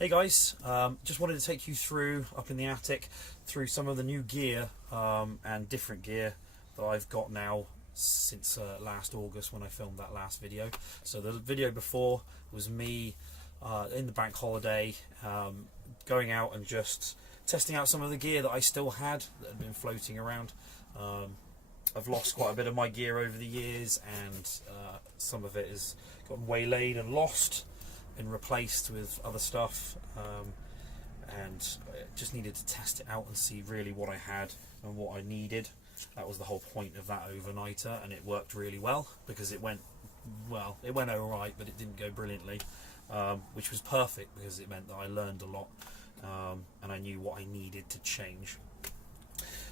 Hey guys, just wanted to take you through, up in the attic, through some of the new gear and different gear that I've got now since last August when I filmed that last video. So the video before was me in the bank holiday, going out and just testing out some of the gear that I still had that had been floating around. I've lost quite a bit of my gear over the years, and some of it has gotten waylaid and lost and replaced with other stuff, and I just needed to test it out and see really what I had and what I needed. That was the whole point of that overnighter, and it worked really well because it went alright, but it didn't go brilliantly, which was perfect because it meant that I learned a lot, and I knew what I needed to change.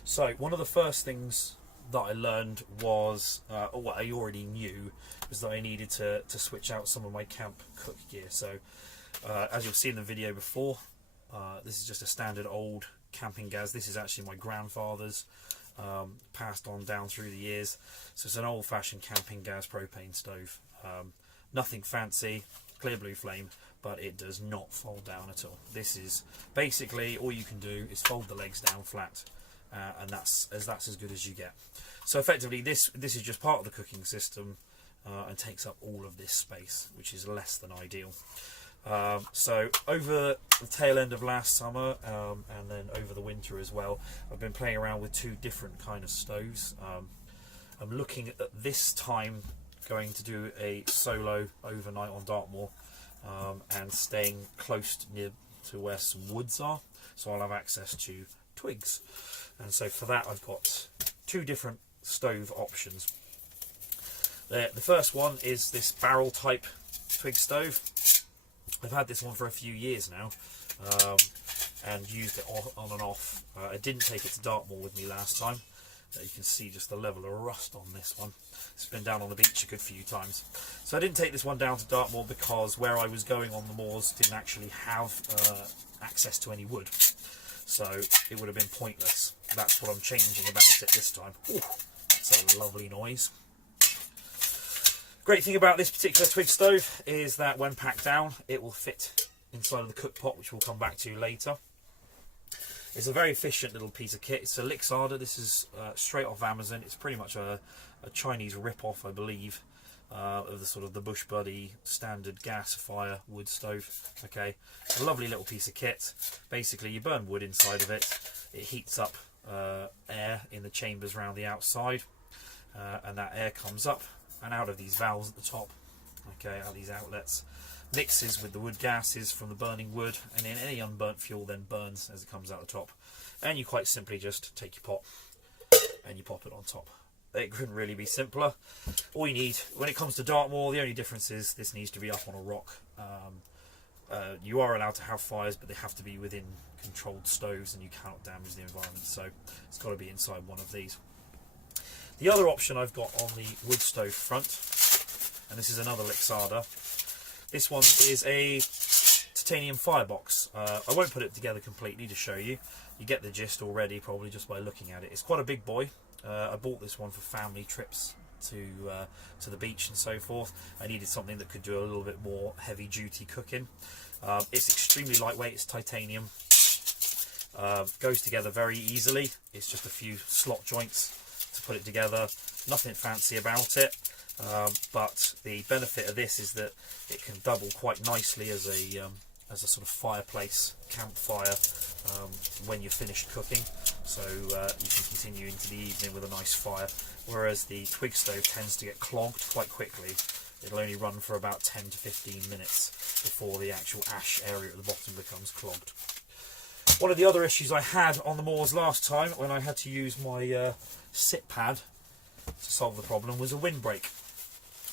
So one of the first things that I learned was, or what I already knew, was that I needed to switch out some of my camp cook gear. So as you'll see in the video before, this is just a standard old camping gas. This is actually my grandfather's, passed on down through the years. So it's an old-fashioned camping gas propane stove. Nothing fancy, clear blue flame, but it does not fold down at all. This is basically all you can do is fold the legs down flat, and that's as good as you get. So effectively this is just part of the cooking system, and takes up all of this space, which is less than ideal. So over the tail end of last summer, and then over the winter as well, I've been playing around with two different kind of stoves. I'm looking at this time going to do a solo overnight on Dartmoor, and staying close near to where some woods are, so I'll have access to twigs. And so for that I've got two different stove options. The first one is this barrel type twig stove. I've had this one for a few years now, and used it on and off. I didn't take it to Dartmoor with me last time. You can see just the level of rust on this one. It's been down on the beach a good few times. So I didn't take this one down to Dartmoor because where I was going on the moors didn't actually have access to any wood. So it would have been pointless. That's what I'm changing about it this time. Ooh, that's a lovely noise. Great thing about this particular twig stove is that when packed down, it will fit inside of the cook pot, which we'll come back to later. It's a very efficient little piece of kit. It's a Lixada. This is straight off Amazon. It's pretty much a Chinese rip-off, I believe, of the sort of the Bush Buddy standard gas fire wood stove. Okay, a lovely little piece of kit. Basically, you burn wood inside of it. It heats up air in the chambers around the outside, and that air comes up and out of these valves at the top. Okay, out of these outlets, mixes with the wood gases from the burning wood, and then any unburnt fuel then burns as it comes out the top. And you quite simply just take your pot and you pop it on top. It couldn't really be simpler. All you need, when it comes to Dartmoor, the only difference is this needs to be up on a rock. You are allowed to have fires, but they have to be within controlled stoves, and you cannot damage the environment, so it's got to be inside one of these. The other option I've got on the wood stove front, and this is another Lixada. This one is a titanium firebox. I won't put it together completely to show you. You get the gist already, probably just by looking at it. It's quite a big boy. I bought this one for family trips to the beach and so forth. I needed something that could do a little bit more heavy-duty cooking. It's extremely lightweight. It's titanium. Goes together very easily. It's just a few slot joints to put it together. Nothing fancy about it. But the benefit of this is that it can double quite nicely as a sort of fireplace, campfire, when you're finished cooking. So you can continue into the evening with a nice fire. Whereas the twig stove tends to get clogged quite quickly. It'll only run for about 10 to 15 minutes before the actual ash area at the bottom becomes clogged. One of the other issues I had on the moors last time, when I had to use my sit pad to solve the problem, was a windbreak.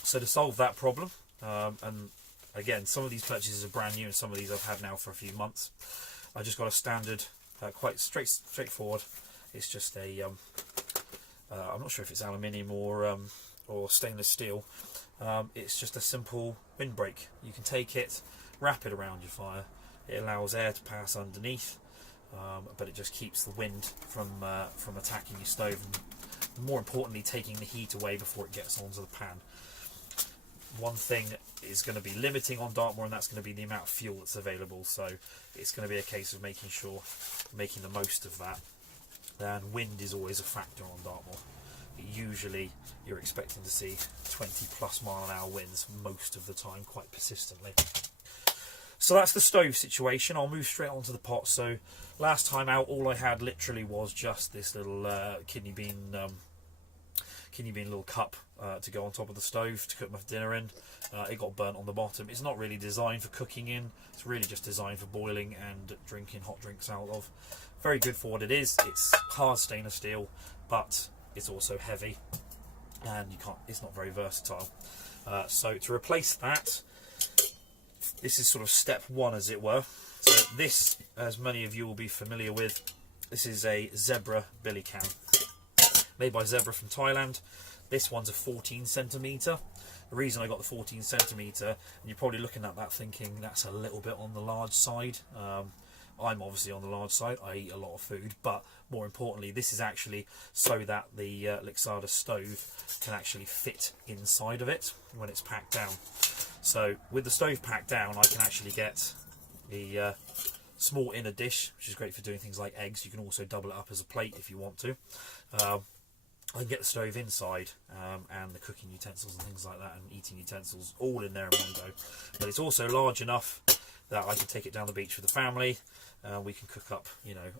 So to solve that problem, and again, some of these purchases are brand new and some of these I've had now for a few months, I just got a standard, quite straightforward. It's just a, I'm not sure if it's aluminium or stainless steel. It's just a simple windbreak. You can take it, wrap it around your fire. It allows air to pass underneath, but it just keeps the wind from attacking your stove, and more importantly, taking the heat away before it gets onto the pan. one thing is going to be limiting on Dartmoor, and that's going to be the amount of fuel that's available. So it's going to be a case of making the most of that. And wind is always a factor on Dartmoor. Usually you're expecting to see 20 plus mile an hour winds most of the time, quite persistently. So that's the stove situation. I'll move straight onto the pot. So last time out, all I had literally was just this little kidney bean little cup to go on top of the stove to cook my dinner in. It got burnt on the bottom. It's not really designed for cooking in. It's really just designed for boiling and drinking hot drinks out of. Very good for what it is. It's hard stainless steel, but it's also heavy, and it's not very versatile. So to replace that, this is sort of step one, as it were. So this, as many of you will be familiar with, this is a Zebra billy can, made by Zebra from Thailand. This one's a 14 centimetre. The reason I got the 14 centimetre, and you're probably looking at that thinking that's a little bit on the large side. I'm obviously on the large side. I eat a lot of food, but more importantly, this is actually so that the Lixada stove can actually fit inside of it when it's packed down. So with the stove packed down, I can actually get the small inner dish, which is great for doing things like eggs. You can also double it up as a plate if you want to. I can get the stove inside and the cooking utensils and things like that, and eating utensils all in there in one go. But it's also large enough that I can take it down the beach with the family. We can cook up, you know,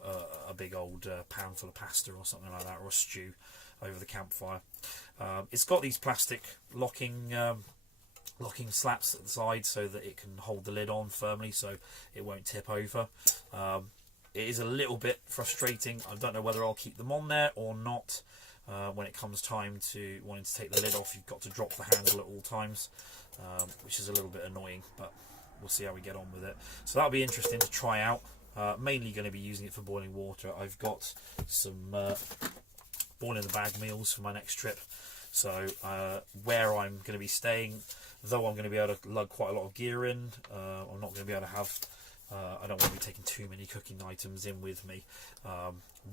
a big old pan full of pasta or something like that, or a stew over the campfire. It's got these plastic locking slaps at the side so that it can hold the lid on firmly so it won't tip over. It is a little bit frustrating. I don't know whether I'll keep them on there or not. When it comes time to wanting to take the lid off, you've got to drop the handle at all times, which is a little bit annoying, but we'll see how we get on with it. So that'll be interesting to try out. Mainly going to be using it for boiling water. I've got some boil in the bag meals for my next trip. So where I'm going to be staying, though I'm going to be able to lug quite a lot of gear in, I'm not going to be able to have, I don't want to be taking too many cooking items in with me.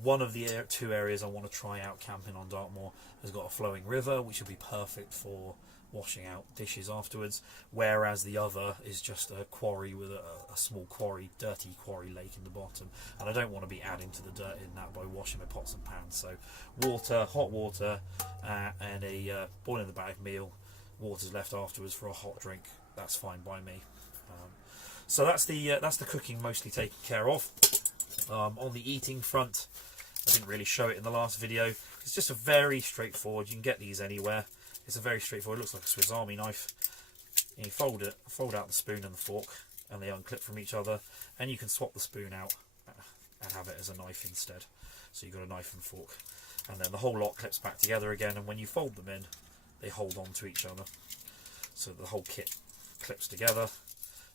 One of the two areas I want to try out camping on Dartmoor has got a flowing river, which will be perfect for washing out dishes afterwards, whereas the other is just a quarry with a small quarry, dirty quarry lake in the bottom, and I don't want to be adding to the dirt in that by washing my pots and pans. So water, hot water, and a boil in the bag meal. Water's left afterwards for a hot drink. That's fine by me. So that's the cooking mostly taken care of. On the eating front, I didn't really show it in the last video. It's just a very straightforward. You can get these anywhere. It's a very straightforward. It looks like a Swiss Army knife. And you fold out the spoon and the fork, and they unclip from each other. And you can swap the spoon out and have it as a knife instead. So you've got a knife and fork, and then the whole lot clips back together again. And when you fold them in, they hold on to each other. So the whole kit clips together,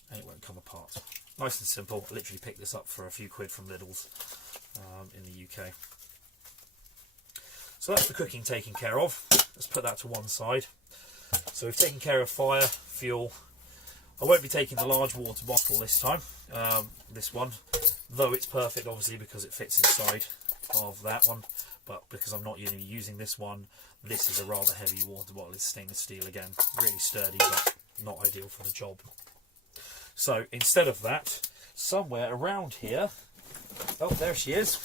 and it won't come apart. Nice and simple. I literally picked this up for a few quid from Lidl's in the UK. So that's the cooking taken care of. Let's put that to one side. So we've taken care of fire, fuel. I won't be taking the large water bottle this time, this one, though it's perfect obviously because it fits inside of that one, but because I'm not using this one, this is a rather heavy water bottle. It's stainless steel again, really sturdy, but not ideal for the job. So instead of that, somewhere around here, oh, there she is.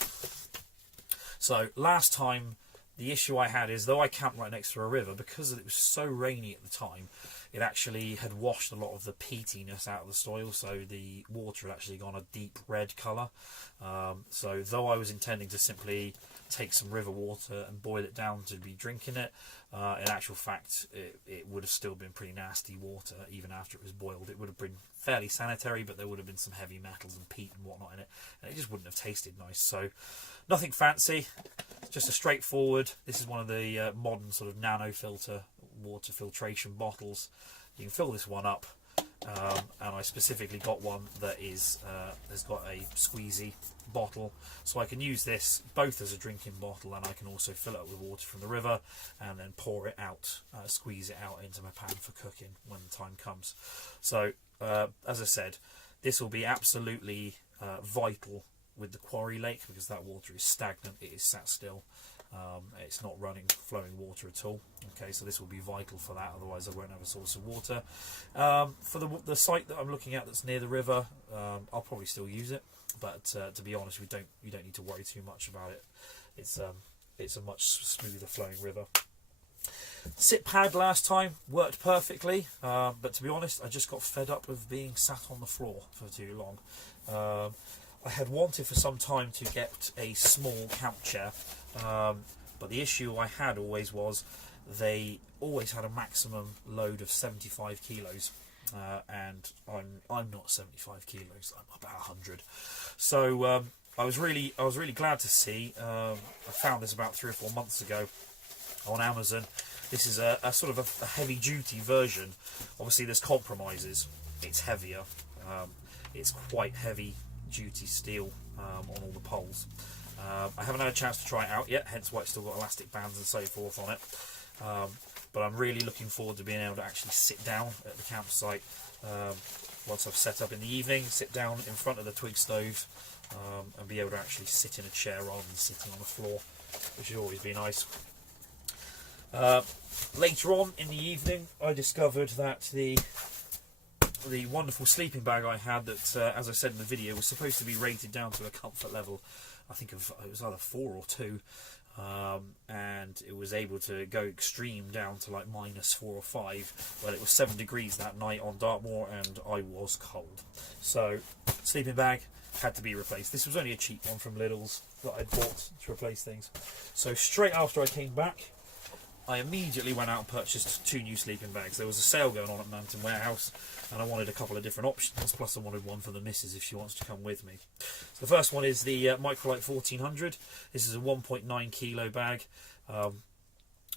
So last time, the issue I had is, though I camped right next to a river, because it was so rainy at the time, it actually had washed a lot of the peatiness out of the soil, so the water had actually gone a deep red colour. So though I was intending to simply take some river water and boil it down to be drinking it, in actual fact it would have still been pretty nasty water even after it was boiled. It would have been fairly sanitary, but there would have been some heavy metals and peat and whatnot in it, and it just wouldn't have tasted nice. So nothing fancy, just a straightforward, this is one of the modern sort of nano filter water filtration bottles. You can fill this one up, and I specifically got one that is has got a squeezy bottle, so I can use this both as a drinking bottle, and I can also fill it up with water from the river and then pour it out, squeeze it out into my pan for cooking when the time comes. So as I said, this will be absolutely vital with the quarry lake, because that water is stagnant, it is sat still. It's not running flowing water at all. Okay, so this will be vital for that, otherwise I won't have a source of water. For the site that I'm looking at that's near the river, I'll probably still use it, but to be honest, you don't need to worry too much about it. It's a much smoother flowing river. Sit pad last time worked perfectly, but to be honest, I just got fed up with being sat on the floor for too long. I had wanted for some time to get a small camp chair, but the issue I had always was they always had a maximum load of 75 kilos, and I'm not 75 kilos, I'm about 100. So I was really glad to see. I found this about 3 or 4 months ago on Amazon. This is a sort of a heavy duty version. Obviously there's compromises. It's heavier. It's quite heavy duty steel on all the poles. I haven't had a chance to try it out yet, hence why it's still got elastic bands and so forth on it. But I'm really looking forward to being able to actually sit down at the campsite once I've set up in the evening, sit down in front of the twig stove and be able to actually sit in a chair rather than sitting on the floor, which would always be nice. Later on in the evening, I discovered that the wonderful sleeping bag I had, that as I said in the video, was supposed to be rated down to a comfort level, I think it was either 4 or 2, and it was able to go extreme down to like -4 or 5. Well, it was 7 degrees that night on Dartmoor and I was cold, so sleeping bag had to be replaced. This was only a cheap one from Lidl's that I'd bought to replace things. So straight after I came back, I immediately went out and purchased 2 new sleeping bags. There was a sale going on at Mountain Warehouse, and I wanted a couple of different options, plus I wanted one for the missus if she wants to come with me. So the first one is the Microlite 1400. This is a 1.9 kilo bag.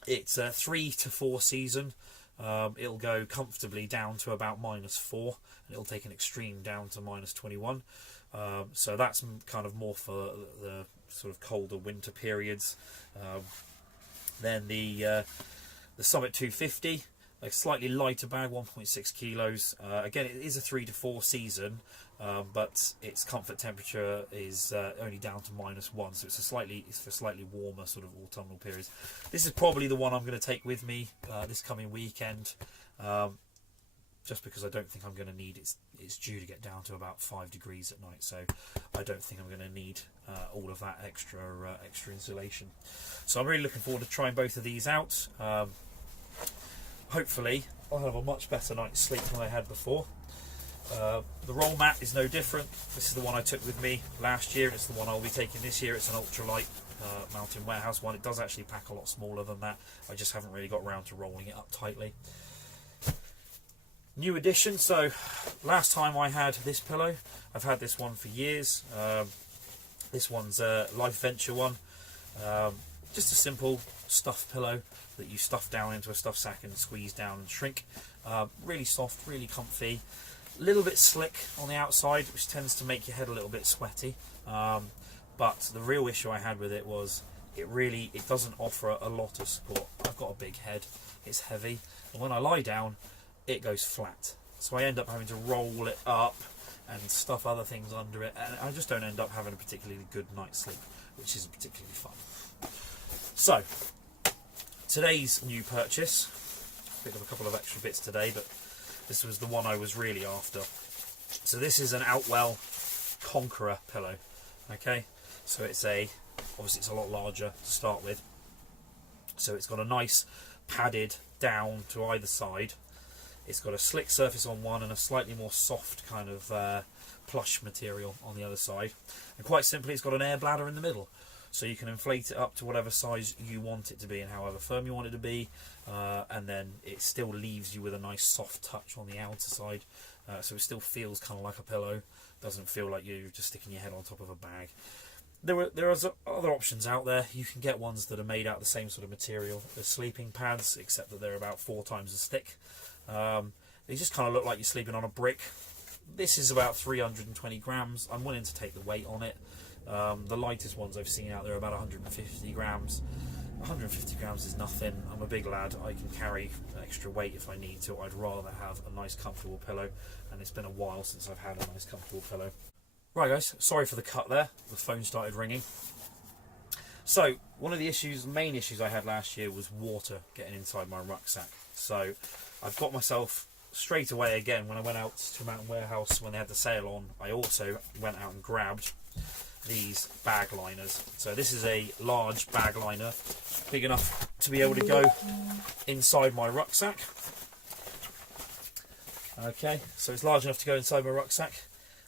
It's a 3 to 4 season. It'll go comfortably down to about -4, and it'll take an extreme down to -21. So that's kind of more for the sort of colder winter periods. Then the Summit 250, a slightly lighter bag, 1.6 kilos. Again, it is a 3 to 4 season, but its comfort temperature is only down to -1, so it's for slightly warmer sort of autumnal periods. This is probably the one I'm going to take with me this coming weekend, just because I don't think I'm going to need it. It's due to get down to about 5 degrees at night, so I don't think I'm going to need all of that extra insulation. So I'm really looking forward to trying both of these out. Hopefully I'll have a much better night's sleep than I had before. The roll mat is no different. This is the one I took with me last year, and it's the one I'll be taking this year. It's an ultralight Mountain Warehouse one. It does actually pack a lot smaller than that. I just haven't really got around to rolling it up tightly. New addition. So last time I had this pillow. I've had this one for years. This one's a Life Venture one. Just a simple stuffed pillow that you stuff down into a stuff sack and squeeze down and shrink. Really soft, really comfy. A little bit slick on the outside, which tends to make your head a little bit sweaty. But the real issue I had with it was it doesn't offer a lot of support. I've got a big head. It's heavy, and when I lie down, it goes flat. So I end up having to roll it up and stuff other things under it, and I just don't end up having a particularly good night's sleep, which isn't particularly fun. So today's new purchase, picked up a couple of extra bits today, but this was the one I was really after. So this is an Outwell Conqueror pillow. Okay, so obviously it's a lot larger to start with, so it's got a nice padded down to either side. It's got a slick surface on one and a slightly more soft kind of plush material on the other side. And quite simply, it's got an air bladder in the middle. So you can inflate it up to whatever size you want it to be and however firm you want it to be. And then it still leaves you with a nice soft touch on the outer side. So it still feels kind of like a pillow. Doesn't feel like you're just sticking your head on top of a bag. There are other options out there. You can get ones that are made out of the same sort of material as sleeping pads, except that they're about 4 times as thick. They just kind of look like you're sleeping on a brick. This is about 320 grams. I'm willing to take the weight on it. The lightest ones I've seen out there are about 150 grams. 150 grams is nothing. I'm a big lad. I can carry extra weight if I need to. I'd rather have a nice comfortable pillow, and it's been a while since I've had a nice comfortable pillow. Right guys, sorry for the cut there. The phone started ringing. So one of the main issues I had last year was water getting inside my rucksack. So I've got myself straight away again when I went out to Mountain Warehouse when they had the sale on. I also went out and grabbed these bag liners. So this is a large bag liner, big enough to be able to go inside my rucksack. Okay, so it's large enough to go inside my rucksack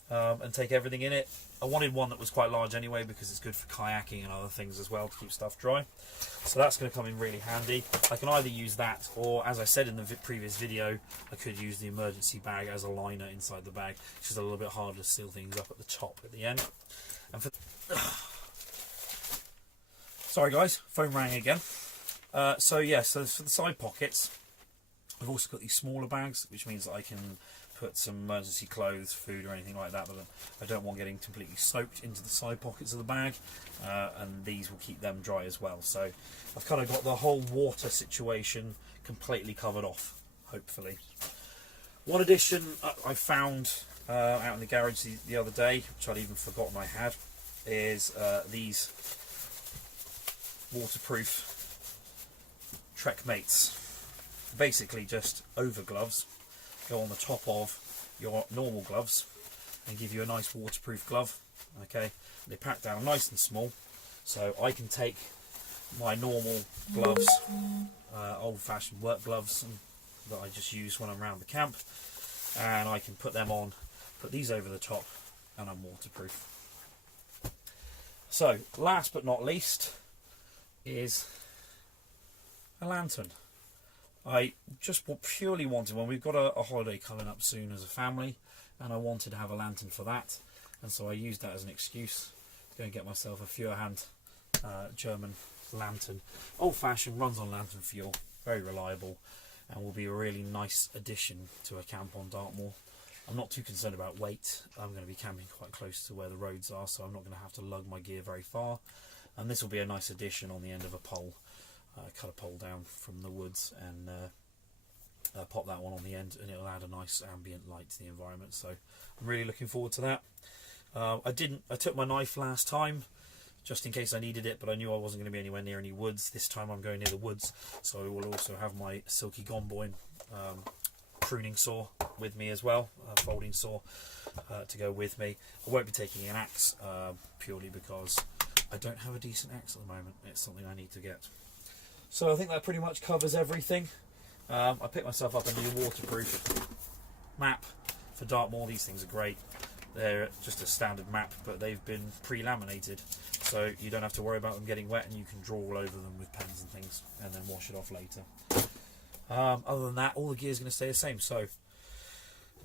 and take everything in it. I wanted one that was quite large anyway because it's good for kayaking and other things as well to keep stuff dry. So that's going to come in really handy. I can either use that or, as I said in the previous video, I could use the emergency bag as a liner inside the bag, which is a little bit harder to seal things up at the top at the end. And for sorry guys, phone rang again. So for the side pockets, I've also got these smaller bags, which means that I can put some emergency clothes, food or anything like that, but I don't want getting completely soaked into the side pockets of the bag, and these will keep them dry as well. So I've kind of got the whole water situation completely covered off, hopefully. One addition I found out in the garage the other day, which I'd even forgotten I had, is these waterproof Trek Mates. Basically just over gloves, go on the top of your normal gloves and give you a nice waterproof glove. Okay, they pack down nice and small, so I can take my normal gloves, old-fashioned work gloves that I just use when I'm around the camp, and I can put them on, put these over the top, and I'm waterproof. So last but not least is a lantern. I just purely wanted one. We've got a holiday coming up soon as a family, and I wanted to have a lantern for that, and so I used that as an excuse to go and get myself a Feuerhand German lantern. Old-fashioned, runs on lantern fuel, very reliable, and will be a really nice addition to a camp on Dartmoor. I'm not too concerned about weight. I'm going to be camping quite close to where the roads are, so I'm not going to have to lug my gear very far, and this will be a nice addition on the end of a pole. Cut a pole down from the woods and pop that one on the end, and it'll add a nice ambient light to the environment. So I'm really looking forward to that. I took my knife last time just in case I needed it, but I knew I wasn't going to be anywhere near any woods. This time I'm going near the woods, so I will also have my Silky Gomboin pruning saw with me as well, folding saw to go with me. I won't be taking an axe purely because I don't have a decent axe at the moment. It's something I need to get. So I think that pretty much covers everything. I picked myself up a new waterproof map for Dartmoor. These things are great. They're just a standard map, but they've been pre-laminated, so you don't have to worry about them getting wet, and you can draw all over them with pens and things and then wash it off later. Other than that, all the gear is going to stay the same. So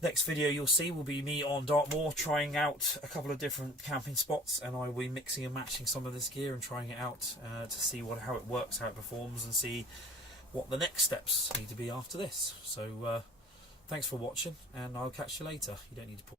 next video you'll see will be me on Dartmoor trying out a couple of different camping spots, and I will be mixing and matching some of this gear and trying it out to see how it works, how it performs, and see what the next steps need to be after this. So thanks for watching, and I'll catch you later. You don't need to put